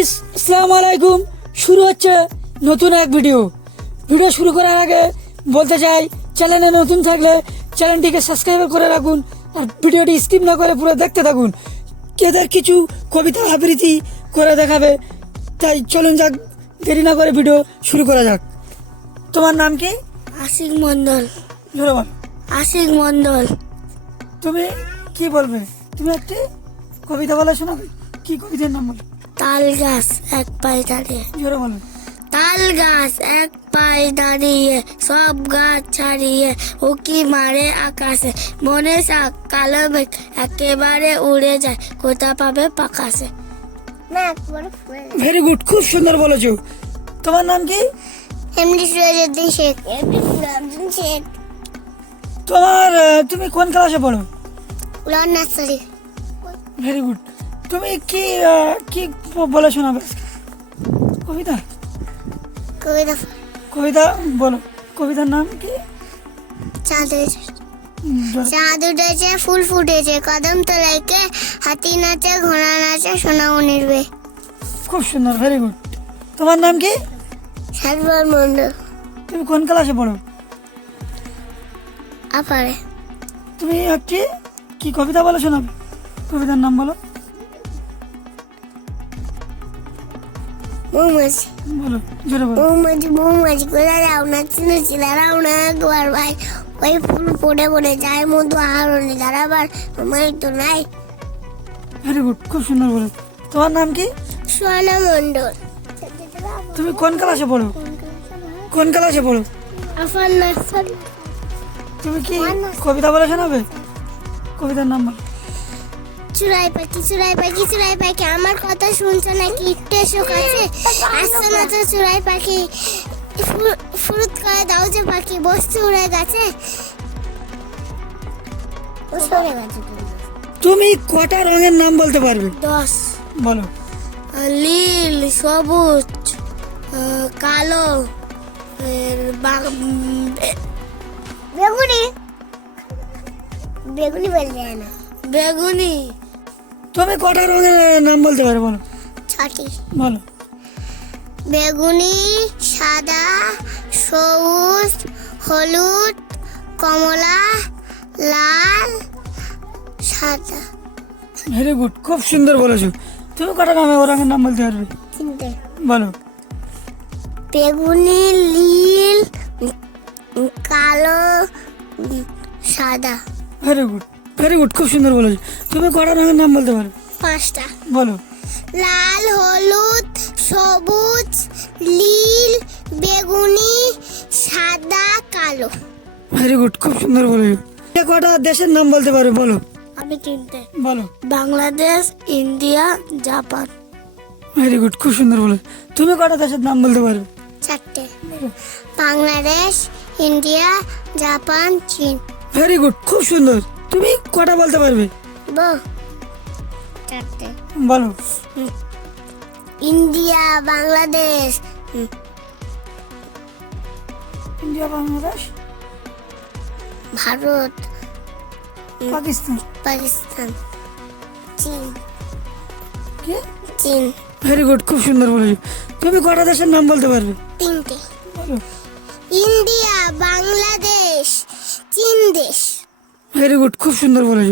Guys আসসালামু আলাইকুম শুরু হচ্ছে নতুন এক ভিডিও। ভিডিও শুরু করার আগে বলতে চাই চ্যানেলে নতুন থাকলে চ্যানেলটিকে সাবস্ক্রাইব করে রাখুন আর ভিডিওটি স্কিপ না করে পুরো দেখতে থাকুন। কেদের কিছু কবিতা আবৃত্তি করে দেখাবে। তাই চলুন যাক দেরি না করে ভিডিও শুরু করা যাক। তোমার নাম কি? আশিক মন্ডল বল। আশিক মন্ডল তুমি কি বলবে? তুমি একটি কবিতা বলে শোনাবে? কি কবিতার নাম বলো? তাল গাছ এক পায়ে দাঁড়িয়ে। জোরে তাল গাছ এক পায়ে দাঁড়িয়ে সব গাছ ছাড়িয়ে উকি মারে আকাশে? মনে শাক কালো মেঘ একেবারে উড়ে যায় কোথা পাবে পাকাশে? ভেরি গুড খুব সুন্দর বলেছ। তোমার নাম কি? এমনি সুরজুদ্দিন শেখ। সুরজুদ্দিন শেখ। তোমার তুমি কোন ক্লাসে পড়ো? Loan nursery. ভেরি গুড তুমি কি কি বলে শোনাবে? কবিতা? কবিতা। কবিতা বলো। কবিতার নাম কি? চাঁদ চাঁদ উঠেছে ফুল ফুটেছে কদম তলাইকে হাতি নাচে ঘোড়া নাচে সোনামণির বে খুব সুন্দর ভেরি গুড তোমার নাম কি? সাতবার মন্ডল তুমি কোন ক্লাসে পড়ো? আপারে। তুমি একটি কি কবিতা বলে শোনাবে? কবিতার নাম বলো। মৌমাছি বলো জোরে বলো। মৌমাছি মৌমাছি কোথায় যাও না চিনেছি দাঁড়াও না একবার ভাই। ওই ফুল পড়ে পড়ে যায় মধু আহরণে দাঁড়াবার আমার তো নাই। ভেরি গুড খুব সুন্দর বলে। তোমার নাম কি? তুমি কোন ক্লাসে পড়ো? কোন ক্লাসে পড়ো? নার্সারি তুমি কি কবিতা বলে শোনাবে? কবিতার নাম বলো। চুরাই পাখি চুরাই পাখি চুরাই পাখি আমার কথা শুনছো নাকি? একটু এসো কাছে। আসছে না তো চুরাই পাখি ফুরুত করে দাও যে পাখি বসছে উড়ে গেছে। তুমি কটা রঙের নাম বলতে পারবে? দশ। বলো। নীল সবুজ কালো বেগুনি। বেগুনি বলে না। বেগুনি। তুমি কটা রঙের নাম বলতে পারো বলো? ছটি। বলো। বেগুনি সাদা সবুজ হলুদ কমলা লাল সাদা। ভেরি গুড খুব সুন্দর বলেছ। তুমি কটা নামে রঙের নাম বলতে পারবে? তিনটে। বলো। বেগুনি নীল কালো সাদা। ভেরি গুড ভেরি গুড খুব সুন্দর বলেছ। তুমি কটা রঙের নাম বলতে পারো? পাঁচটা। বলো। লাল হলুদ সবুজ নীল বেগুনি সাদা কালো। ভেরি গুড খুব সুন্দর বলেছ। কটা দেশের নাম বলতে পারো বলো। আমি তিনটে। বলো। Bangladesh India Japan. Very good খুব সুন্দর বলেছ। তুমি কটা দেশের নাম বলতে পারবে চারটে। বাংলাদেশ ইন্ডিয়া জাপান চীন। ভেরি গুড খুব সুন্দর। তুমি কটা বলতে পারবে? বলো। ইন্ডিয়া বাংলাদেশ। ইন্ডিয়া বাংলাদেশ? ভারত। পাকিস্তান। পাকিস্তান। চীন। কি? চীন। ভেরি গুড খুব সুন্দর বলেছ। তুমি কটা দেশের নাম বলতে পারবে? তিনটে। ইন্ডিয়া বাংলাদেশ। ভেরি গুড খুব সুন্দর বলেছ।